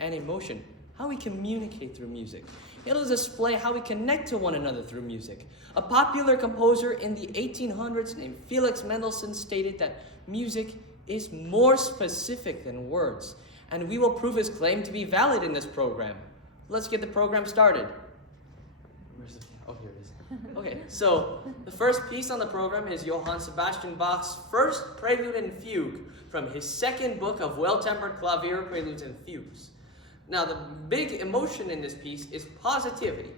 and emotion, how we communicate through music. It'll display how we connect to one another through music. A popular composer in the 1800s named Felix Mendelssohn stated that music is more specific than words, and we will prove his claim to be valid in this program. Let's get the program started. Where's the piano? Oh, here it is. Okay, so the first piece on the program is Johann Sebastian Bach's first Prelude and Fugue from his second book of well-tempered clavier preludes and fugues. Now, the big emotion in this piece is positivity.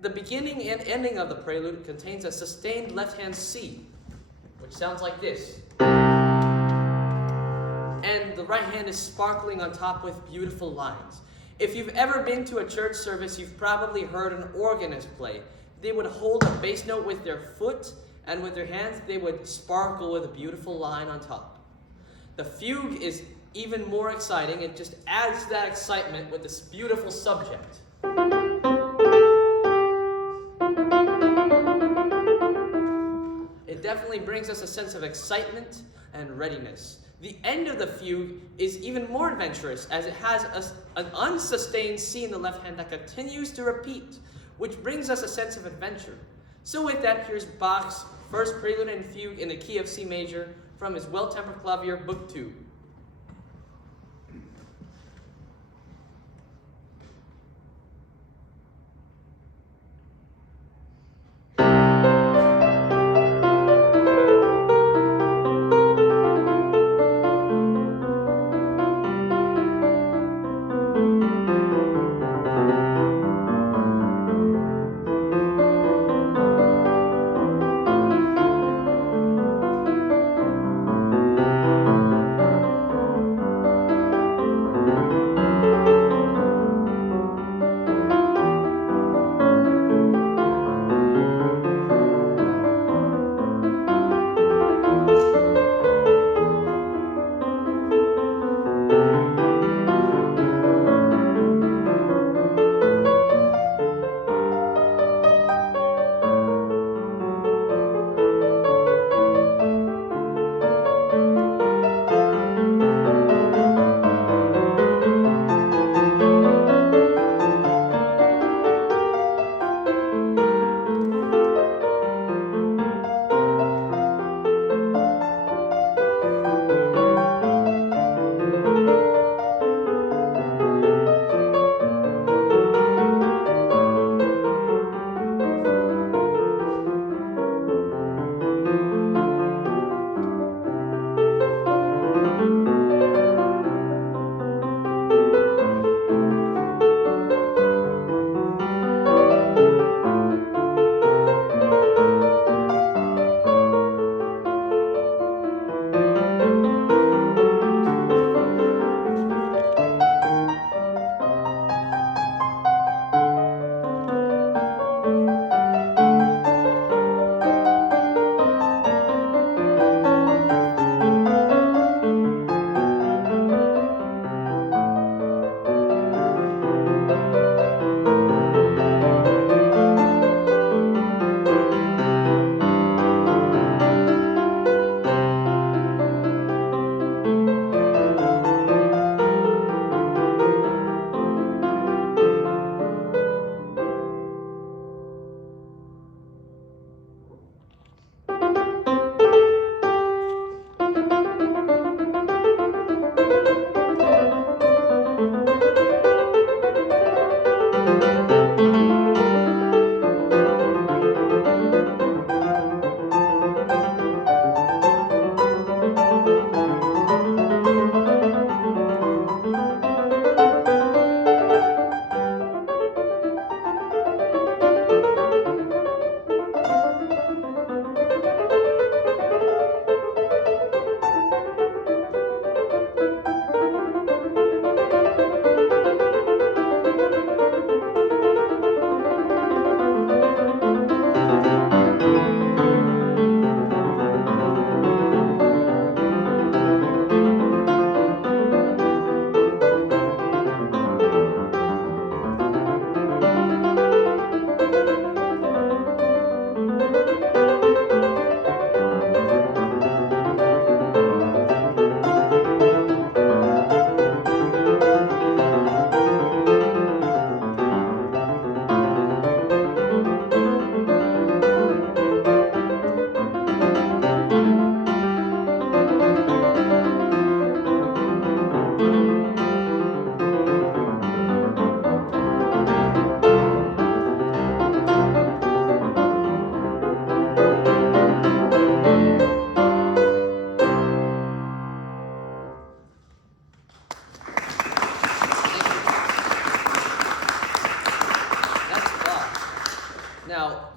The beginning and ending of the prelude contains a sustained left-hand C, which sounds like this. And the right hand is sparkling on top with beautiful lines. If you've ever been to a church service, you've probably heard an organist play. They would hold a bass note with their foot, and with their hands, they would sparkle with a beautiful line on top. The fugue is even more exciting. It just adds to that excitement with this beautiful subject. It definitely brings us a sense of excitement and readiness. The end of the fugue is even more adventurous, as it has an unsustained C in the left hand that continues to repeat, which brings us a sense of adventure. So with that, here's Bach's first Prelude and Fugue in the key of C major from his Well-Tempered Clavier, Book 2.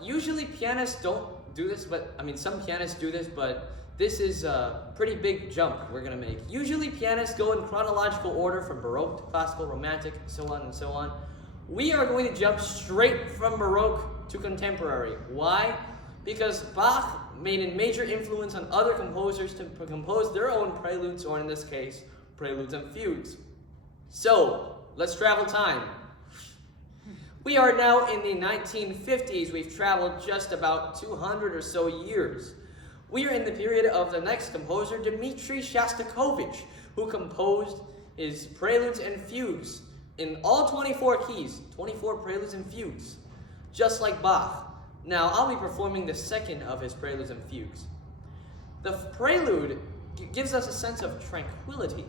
usually pianists don't do this, some pianists do this, but this is a pretty big jump we're going to make. Usually pianists go in chronological order from Baroque to classical, romantic, so on and so on. We are going to jump straight from Baroque to contemporary. Why? Because Bach made a major influence on other composers to compose their own preludes, or in this case, preludes and fugues. So, let's travel time. We are now in the 1950s. We've traveled just about 200 or so years. We are in the period of the next composer, Dmitri Shostakovich, who composed his preludes and fugues in all 24 keys, 24 preludes and fugues, just like Bach. Now, I'll be performing the second of his preludes and fugues. The prelude gives us a sense of tranquility.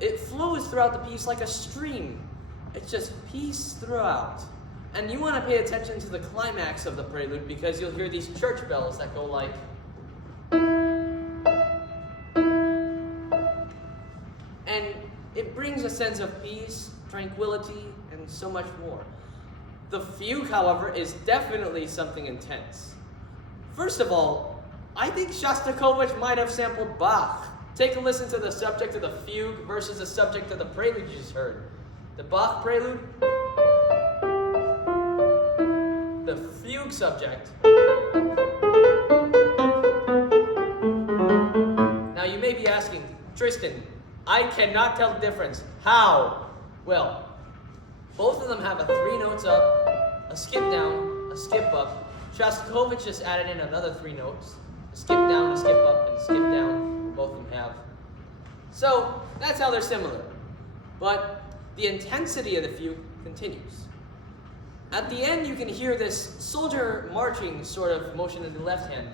It flows throughout the piece like a stream. It's just peace throughout. And you want to pay attention to the climax of the prelude because you'll hear these church bells that go like... And it brings a sense of peace, tranquility, and so much more. The fugue, however, is definitely something intense. First of all, I think Shostakovich might have sampled Bach. Take a listen to the subject of the fugue versus the subject of the prelude you just heard. The Bach prelude, the fugue subject. Now you may be asking, Tristan, I cannot tell the difference. How? Well, both of them have a 3 notes up, a skip down, a skip up. Shostakovich just added in another 3 notes, a skip down, a skip up, and a skip down. Both of them have. So that's how they're similar. But the intensity of the fugue continues. At the end, you can hear this soldier marching sort of motion in the left hand.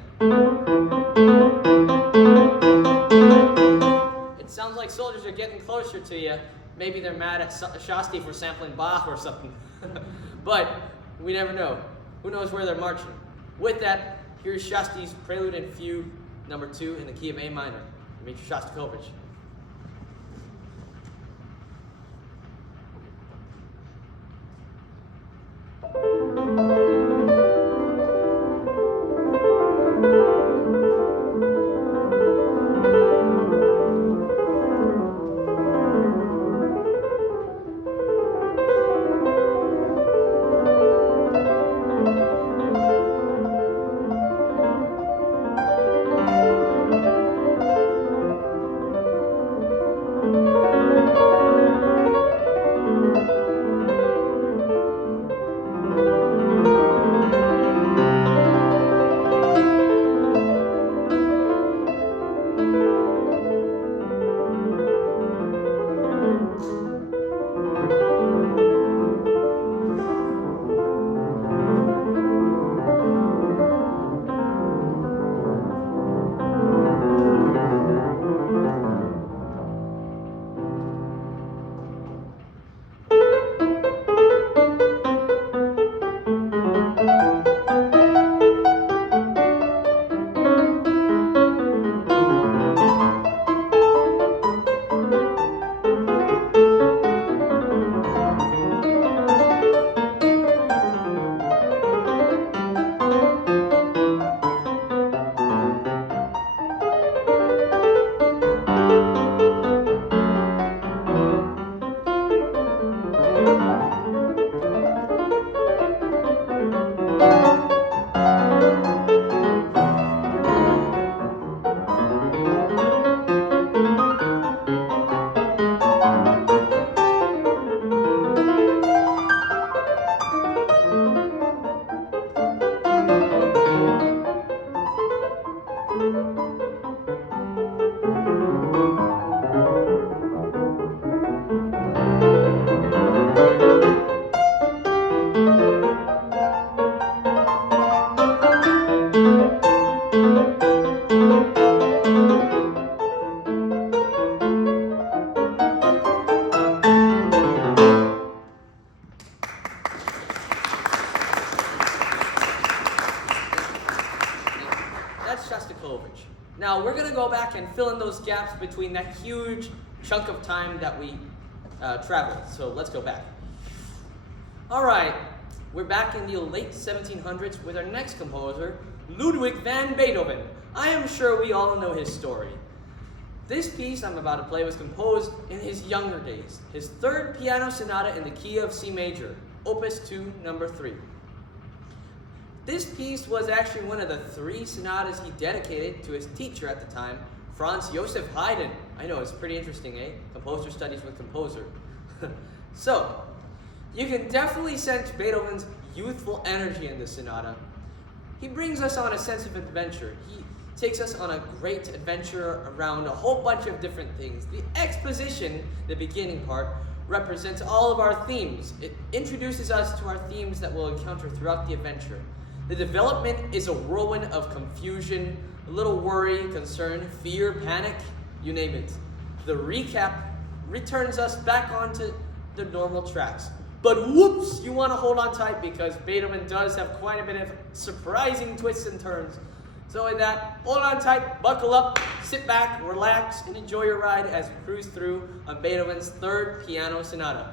It sounds like soldiers are getting closer to you. Maybe they're mad at Shosti for sampling Bach or something. But we never know. Who knows where they're marching? With that, here's Shosti's Prelude and Fugue number 2 in the key of A minor. Dmitri Shostakovich. Shostakovich. Now we're going to go back and fill in those gaps between that huge chunk of time that we traveled. So let's go back. All right, We're back in the late 1700s with our next composer, Ludwig van Beethoven. I am sure we all know his story. This piece I'm about to play was composed in his younger days, his third piano sonata in the key of C major, Opus 2, number 3. This piece was actually one of the 3 sonatas he dedicated to his teacher at the time, Franz Joseph Haydn. I know, it's pretty interesting, eh? Composer studies with composer. So, you can definitely sense Beethoven's youthful energy in this sonata. He brings us on a sense of adventure. He takes us on a great adventure around a whole bunch of different things. The exposition, the beginning part, represents all of our themes. It introduces us to our themes that we'll encounter throughout the adventure. The development is a whirlwind of confusion, a little worry, concern, fear, panic, you name it. The recap returns us back onto the normal tracks. But whoops, you want to hold on tight because Beethoven does have quite a bit of surprising twists and turns. So with that, hold on tight, buckle up, sit back, relax, and enjoy your ride as we cruise through on Beethoven's third piano sonata.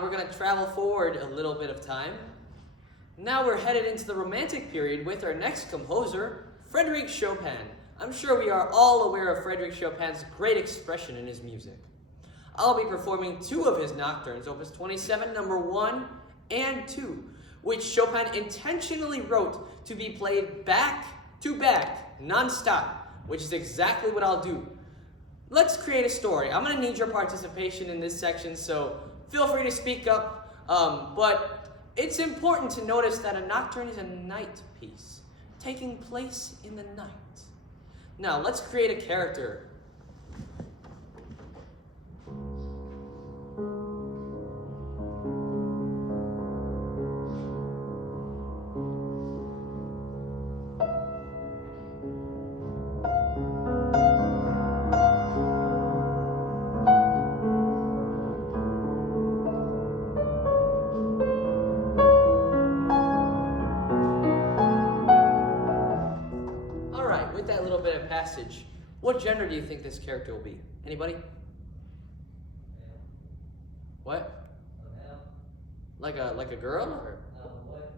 Now we're going to travel forward a little bit of time. Now we're headed into the Romantic period with our next composer, Frédéric Chopin. I'm sure we are all aware of Frédéric Chopin's great expression in his music. I'll be performing two of his nocturnes, Opus 27, number 1 and 2, which Chopin intentionally wrote to be played back to back, non-stop, which is exactly what I'll do. Let's create a story. I'm going to need your participation in this section, so feel free to speak up, but it's important to notice that a nocturne is a night piece, taking place in the night. Now, let's create a character. With that little bit of passage, what gender do you think this character will be? Anybody? What? Like a girl? Or?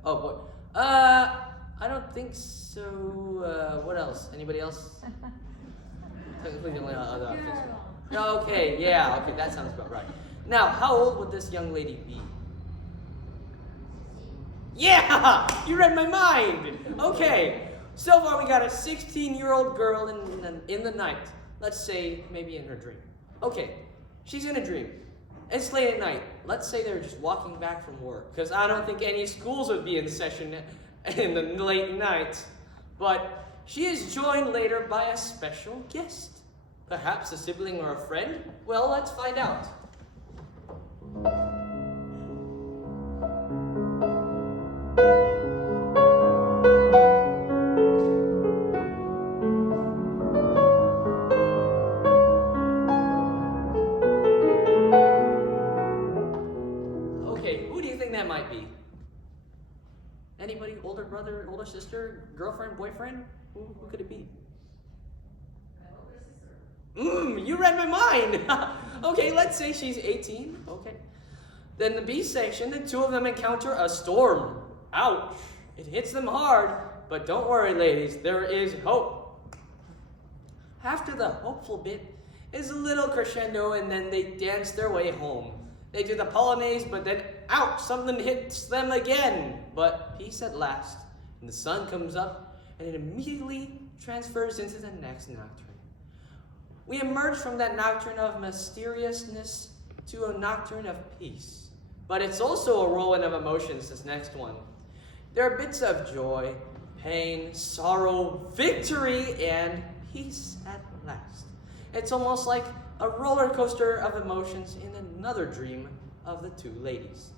Oh, boy. I don't think so. What else? Anybody else? Technically, the only other options. Okay, yeah, okay, that sounds about right. Now, how old would this young lady be? Yeah, you read my mind. Okay. So far, we got a 16-year-old girl in the night. Let's say maybe in her dream. Okay, she's in a dream. It's late at night. Let's say they're just walking back from work, because I don't think any schools would be in session in the late night. But she is joined later by a special guest. Perhaps a sibling or a friend? Well, let's find out. That might be. Anybody? Older brother, older sister, girlfriend, boyfriend? Who could it be? My older sister. You read my mind. Okay, let's say she's 18. Okay. Then the B section, the two of them encounter a storm. Ouch. It hits them hard, but don't worry, ladies, there is hope. After the hopeful bit is a little crescendo, and then they dance their way home. They do the polonaise, but then, ouch, something hits them again. But peace at last, and the sun comes up, and it immediately transfers into the next nocturne. We emerge from that nocturne of mysteriousness to a nocturne of peace. But it's also a whirlwind of emotions, this next one. There are bits of joy, pain, sorrow, victory, and peace at last. It's almost like a roller coaster of emotions in another dream of the two ladies.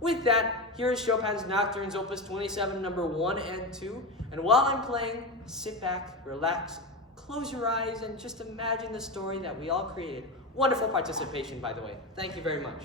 With that, here is Chopin's Nocturnes, Opus 27, number 1 and 2. And while I'm playing, sit back, relax, close your eyes, and just imagine the story that we all created. Wonderful participation, by the way. Thank you very much.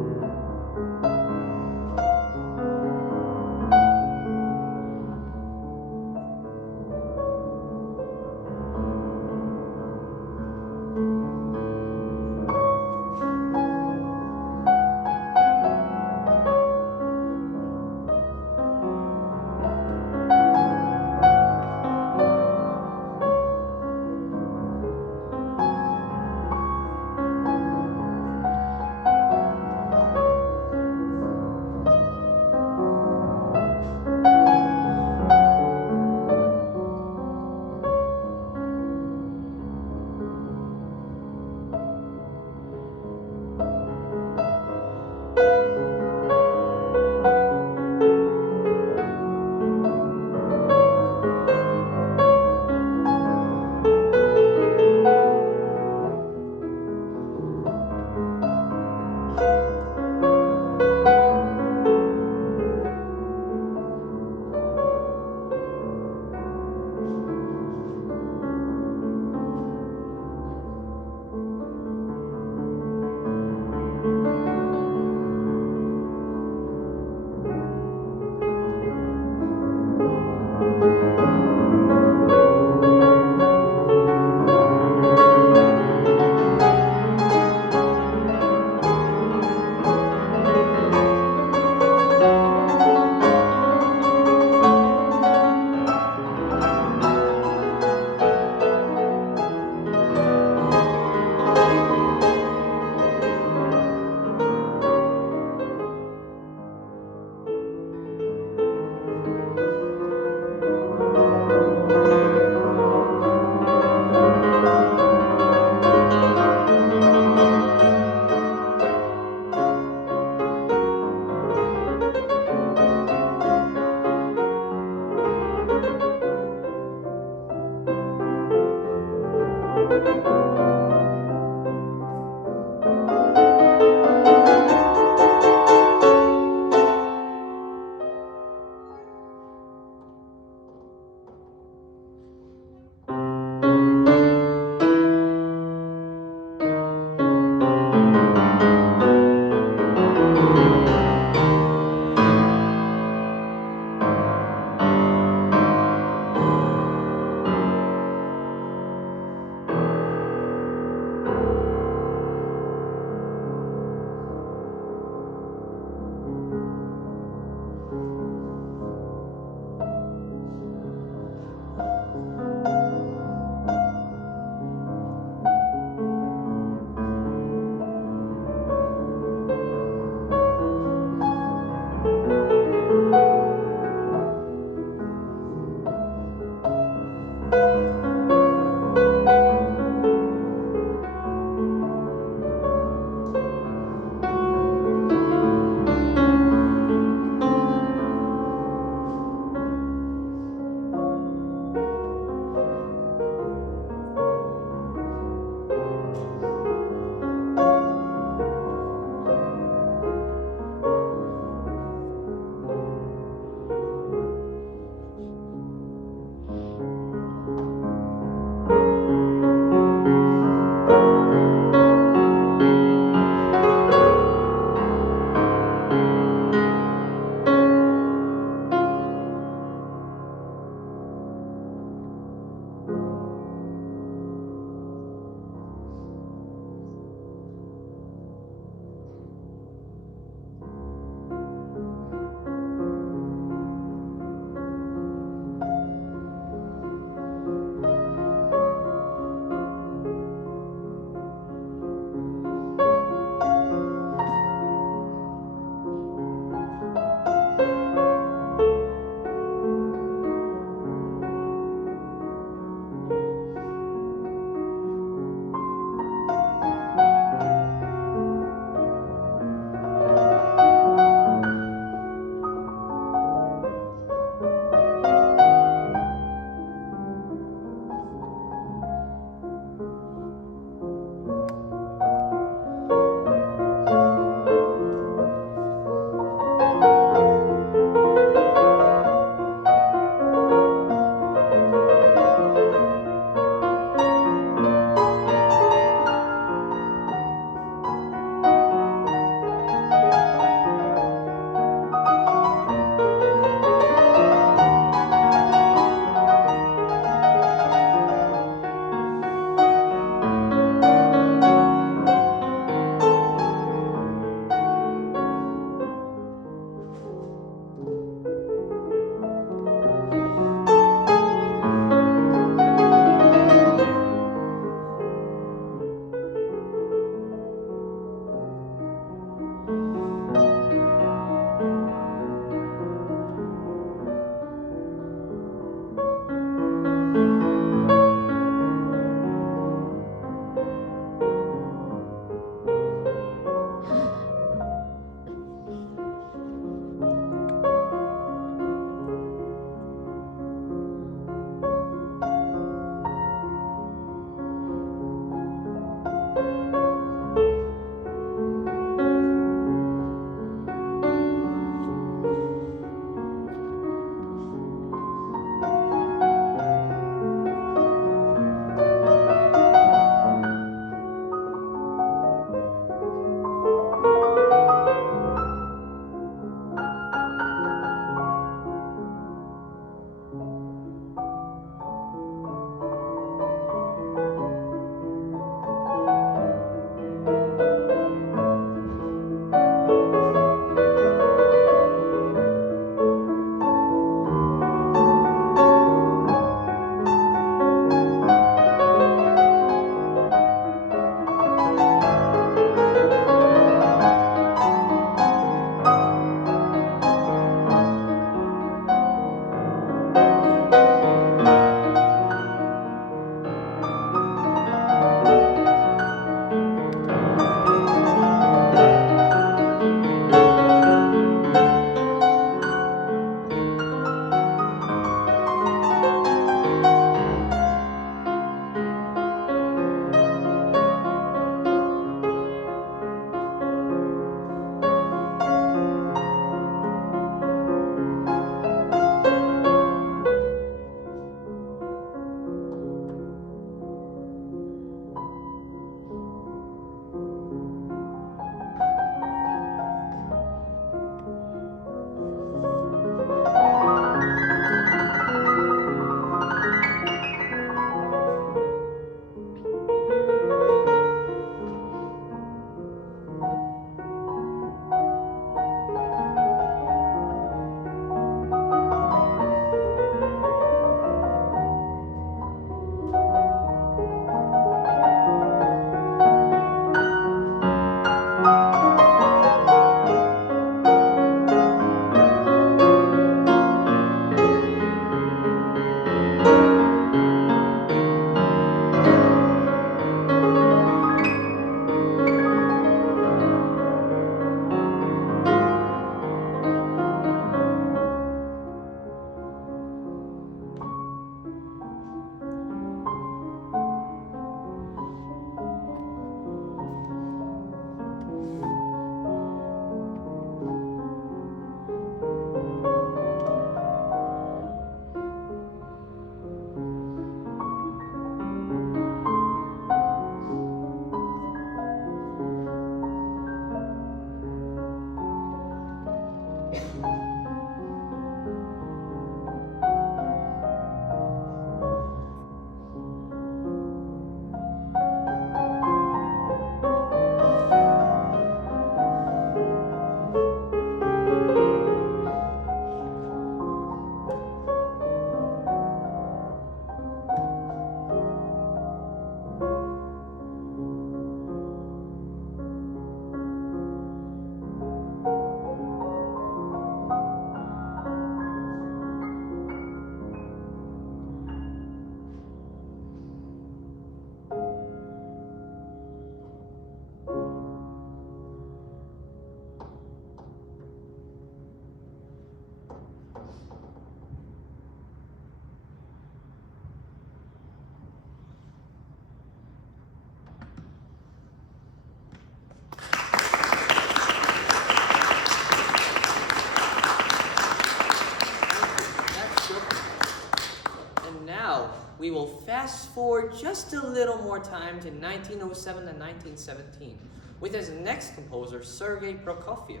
fast forward just a little more time to 1907 to 1917 with his next composer, Sergei Prokofiev.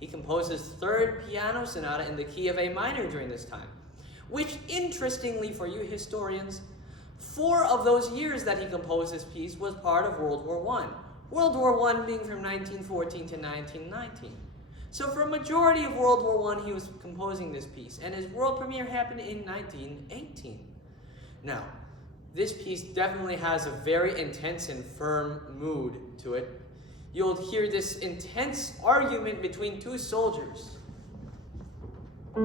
He composed his third piano sonata in the key of A minor during this time, which, interestingly for you historians, 4 of those years that he composed this piece was part of World War I. World War I being from 1914 to 1919. So for a majority of World War I, he was composing this piece, and his world premiere happened in 1918. Now, this piece definitely has a very intense and firm mood to it. You'll hear this intense argument between 2 soldiers. The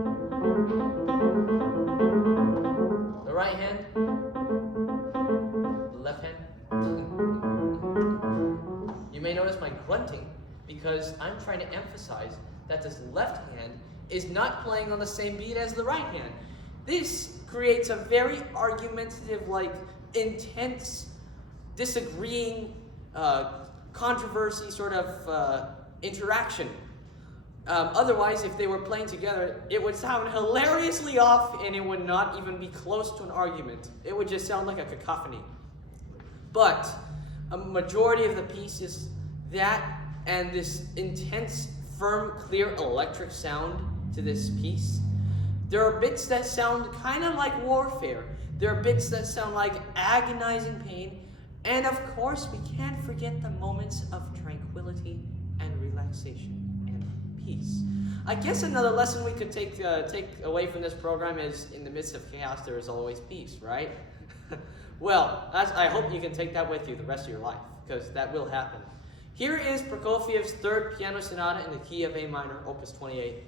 right hand, the left hand. You may notice my grunting because I'm trying to emphasize that this left hand is not playing on the same beat as the right hand. This creates a very argumentative, intense, disagreeing, controversy sort of interaction. Otherwise, if they were playing together, it would sound hilariously off and it would not even be close to an argument. It would just sound like a cacophony. But a majority of the piece is that and this intense, firm, clear electric sound to this piece. There are bits that sound kind of like warfare. There are bits that sound like agonizing pain. And of course, we can't forget the moments of tranquility and relaxation and peace. I guess another lesson we could take away from this program is in the midst of chaos, there is always peace, right? Well, I hope you can take that with you the rest of your life, because that will happen. Here is Prokofiev's third piano sonata in the key of A minor, opus 28.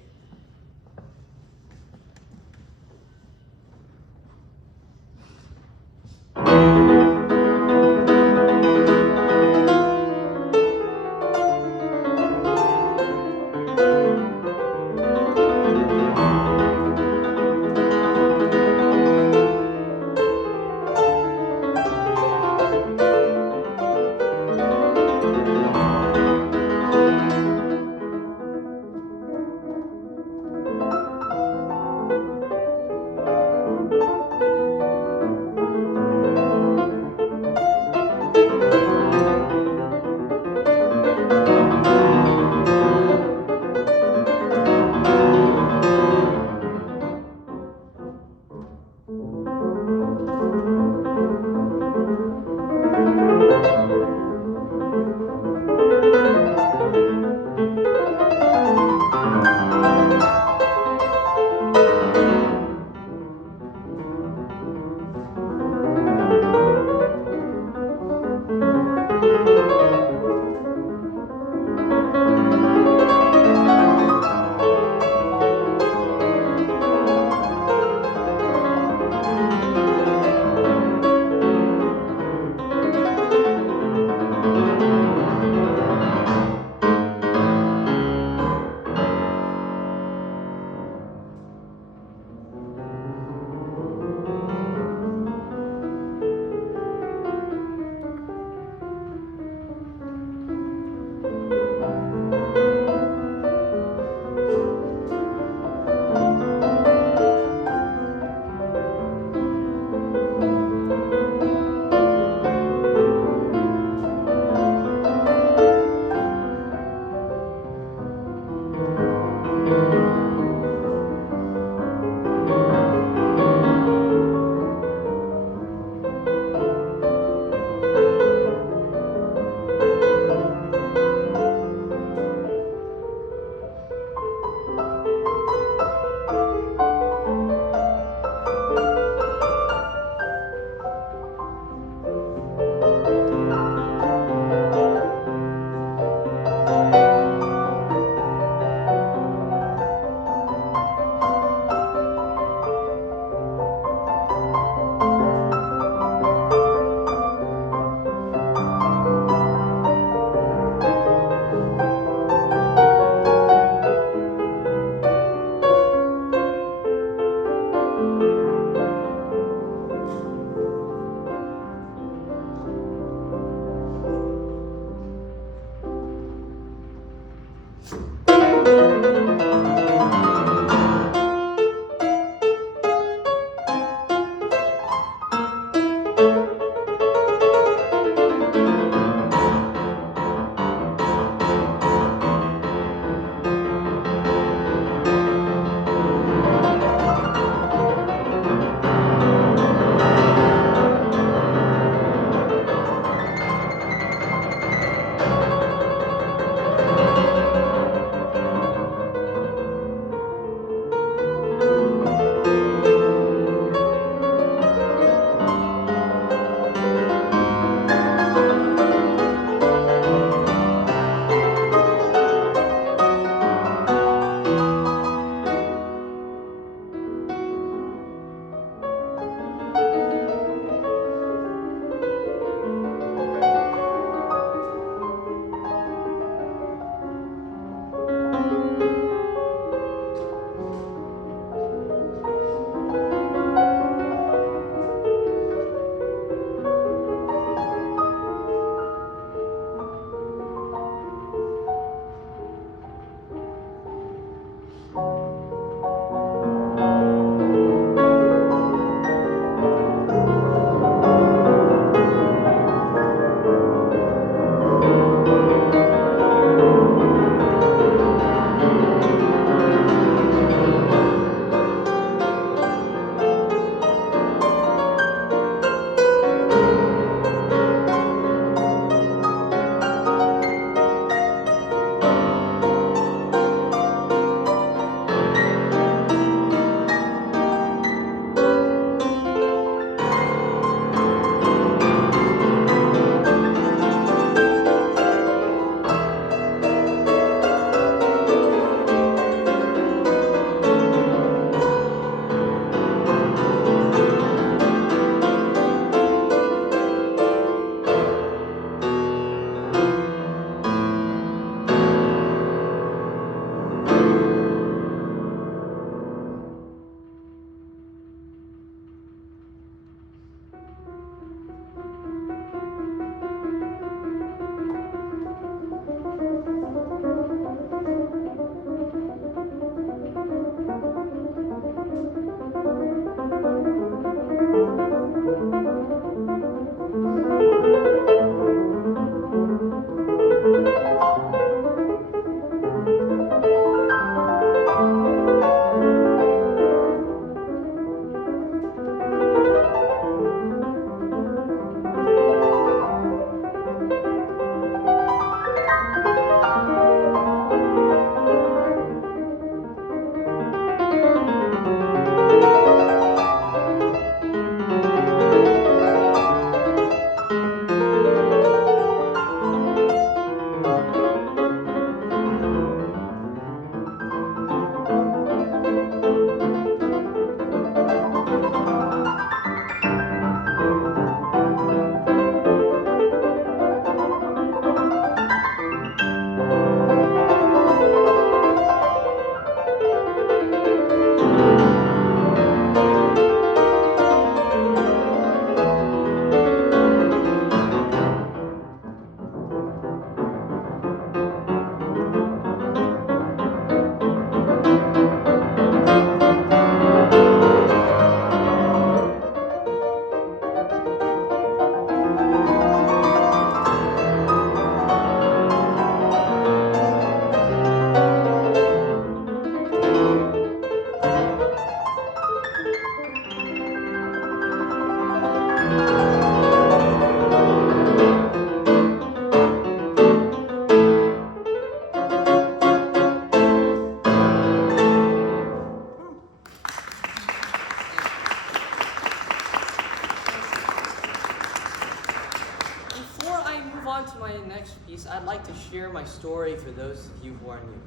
story for those of you who are new.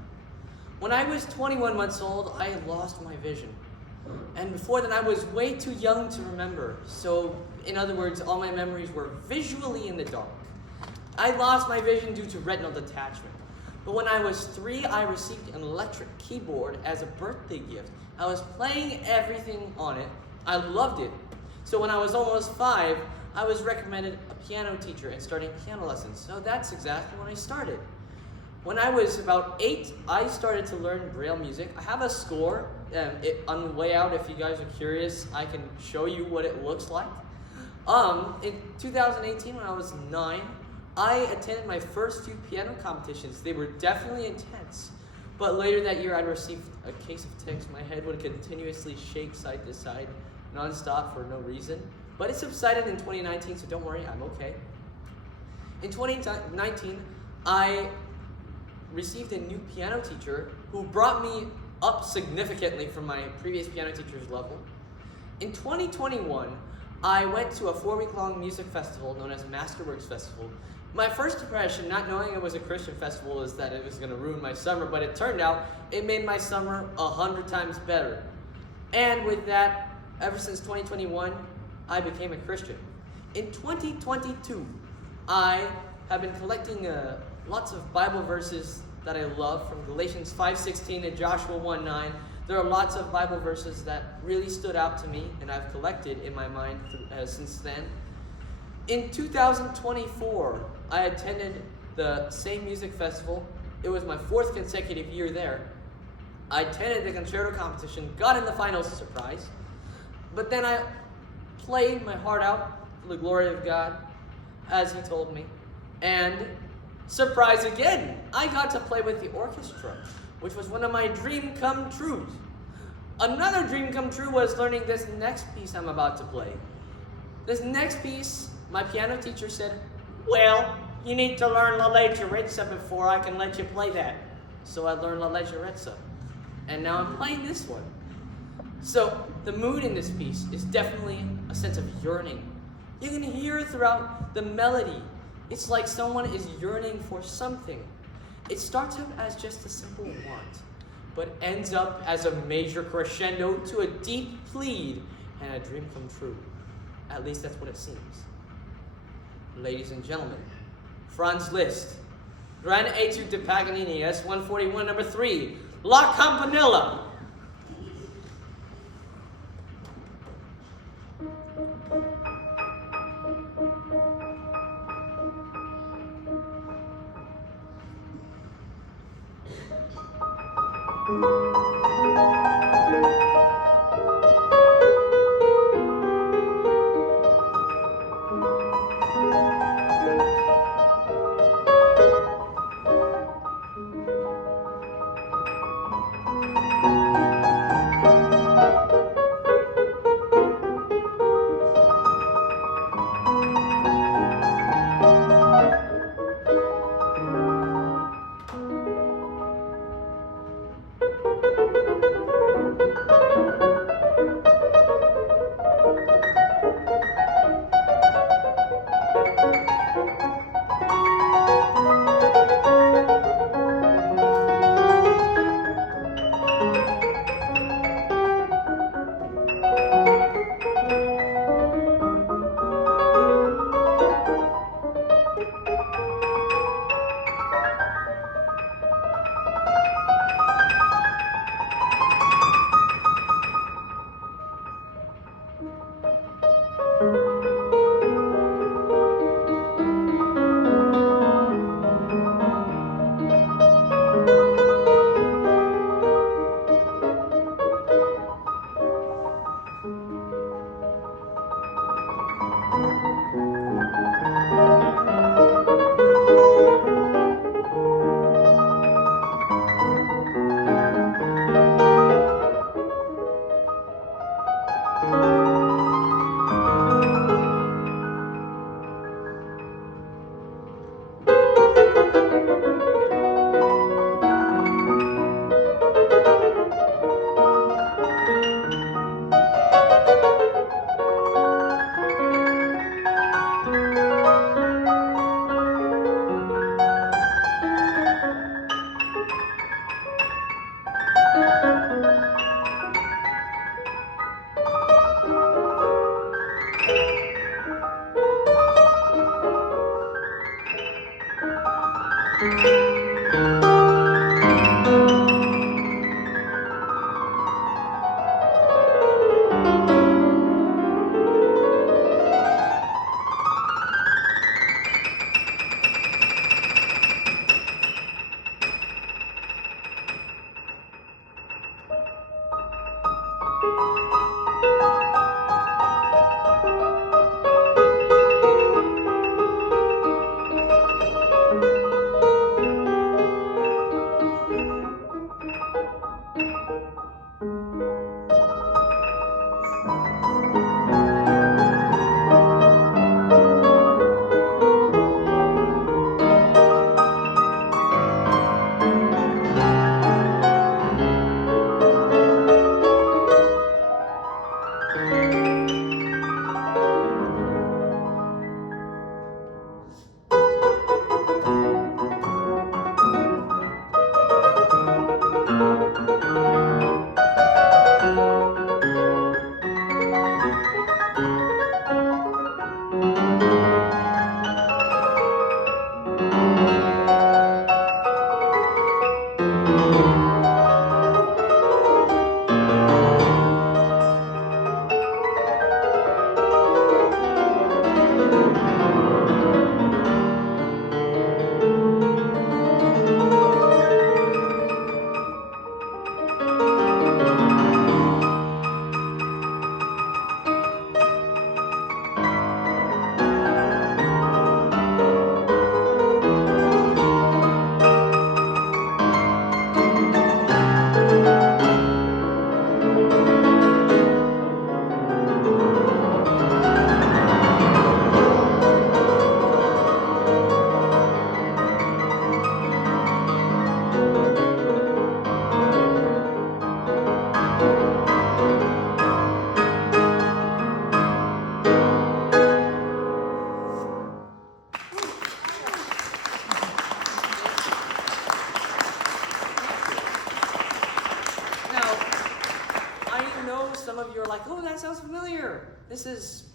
When I was 21 months old, I had lost my vision. And before then, I was way too young to remember. So, in other words, all my memories were visually in the dark. I lost my vision due to retinal detachment. But when I was 3, I received an electric keyboard as a birthday gift. I was playing everything on it. I loved it. So when I was almost 5, I was recommended a piano teacher and starting piano lessons. So that's exactly when I started. When I was about 8, I started to learn Braille music. I have a score. On the way out, if you guys are curious, I can show you what it looks like. In 2018, when I was 9, I attended my first few piano competitions. They were definitely intense. But later that year, I received a case of tics. My head would continuously shake side to side, nonstop for no reason. But it subsided in 2019, so don't worry, I'm okay. In 2019, I received a new piano teacher who brought me up significantly from my previous piano teacher's level. In 2021, I went to a 4-week-long music festival known as Masterworks Festival. My first impression, not knowing it was a Christian festival, is that it was going to ruin my summer, but it turned out it made my summer 100 times better. And with that, ever since 2021, I became a Christian. In 2022, I have been collecting lots of Bible verses that I love, from Galatians 5:16 to Joshua 1:9. There are lots of Bible verses that really stood out to me, and I've collected in my mind since then. In 2024, I attended the same music festival. It was my 4th consecutive year there. I attended the concerto competition, got in the finals, surprise. But then I played my heart out for the glory of God, as he told me. And surprise again, I got to play with the orchestra, which was one of my dream come trues. Another dream come true was learning this next piece I'm about to play. This next piece, my piano teacher said, "Well, you need to learn La Leggerezza before I can let you play that." So I learned La Leggerezza, and now I'm playing this one. So the mood in this piece is definitely a sense of yearning. You can hear it throughout the melody. It's like someone is yearning for something. It starts out as just a simple want, but ends up as a major crescendo to a deep plead and a dream come true. At least that's what it seems. Ladies and gentlemen, Franz Liszt, Grand Etude de Paganini, S141, number 3, La Campanella.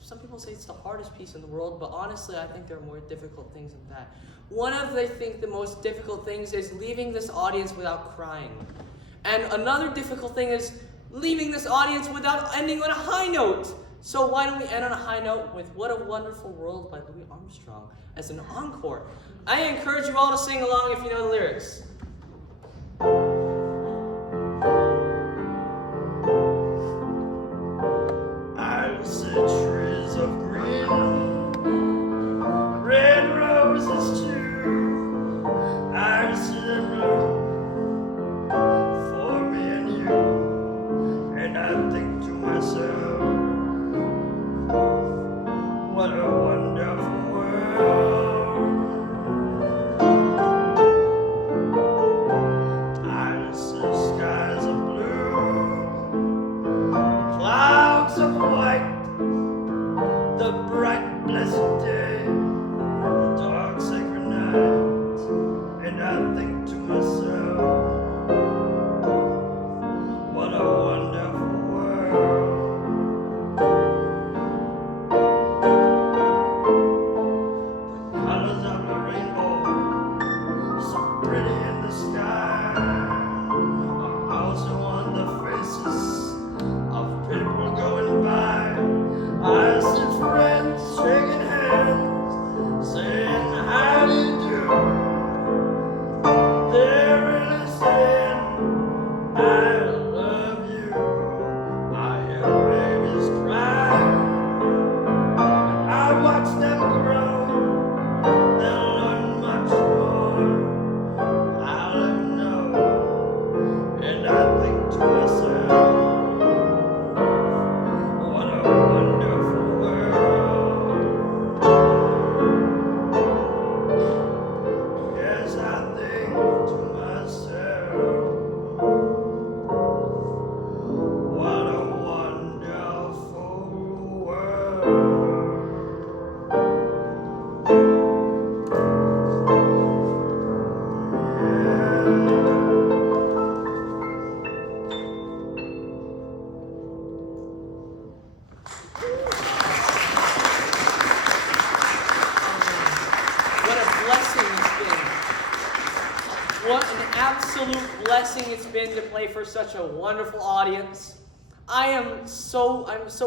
Some people say it's the hardest piece in the world, but honestly, I think there are more difficult things than that. One of, I think, the most difficult things is leaving this audience without crying. And another difficult thing is leaving this audience without ending on a high note. So why don't we end on a high note with What a Wonderful World by Louis Armstrong as an encore. I encourage you all to sing along if you know the lyrics. I'll see trees of green, red roses too. I'll see them bloom for me and you. And I think to myself, what a wonderful world. I'll see skies of blue, clouds of white, the bright blessed day, the dark sacred night, and I think to myself, what a wonderful world. The colors of the rainbow, so pretty in the sky, are also on the faces of people going by. I see friends shaking hands, saying, how do you do? They're really saying, I love you. I hear babies cry, and I watch them grow. They'll learn much more, I'll never know. And I think to myself, what a wonderful world. Yes, I think to myself, what a wonderful world. What a blessing it's been. What an absolute blessing it's been to play for such a wonderful audience. I'm so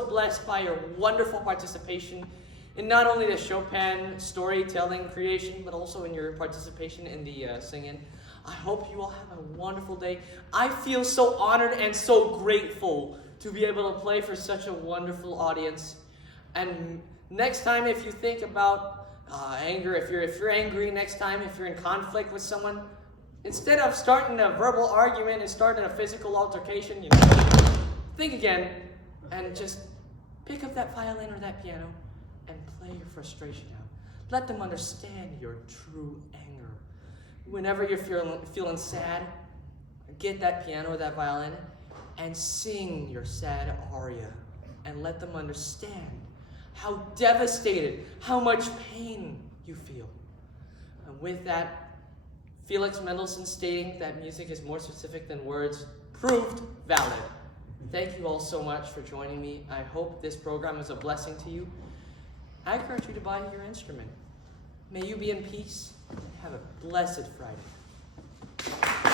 blessed by your wonderful participation in not only the Chopin storytelling creation, but also in your participation in the singing. I hope you all have a wonderful day. I feel so honored and so grateful to be able to play for such a wonderful audience. And next time, if you think about anger, if you're angry next time, if you're in conflict with someone, instead of starting a verbal argument and starting a physical altercation, think again and just pick up that violin or that piano and play your frustration out. Let them understand your true anger. Whenever you're feeling sad, get that piano or that violin and sing your sad aria and let them understand how devastated, how much pain you feel. And with that, Felix Mendelssohn stating that music is more specific than words proved valid. Thank you all so much for joining me. I hope this program is a blessing to you. I encourage you to buy your instrument. May you be in peace and have a blessed Friday.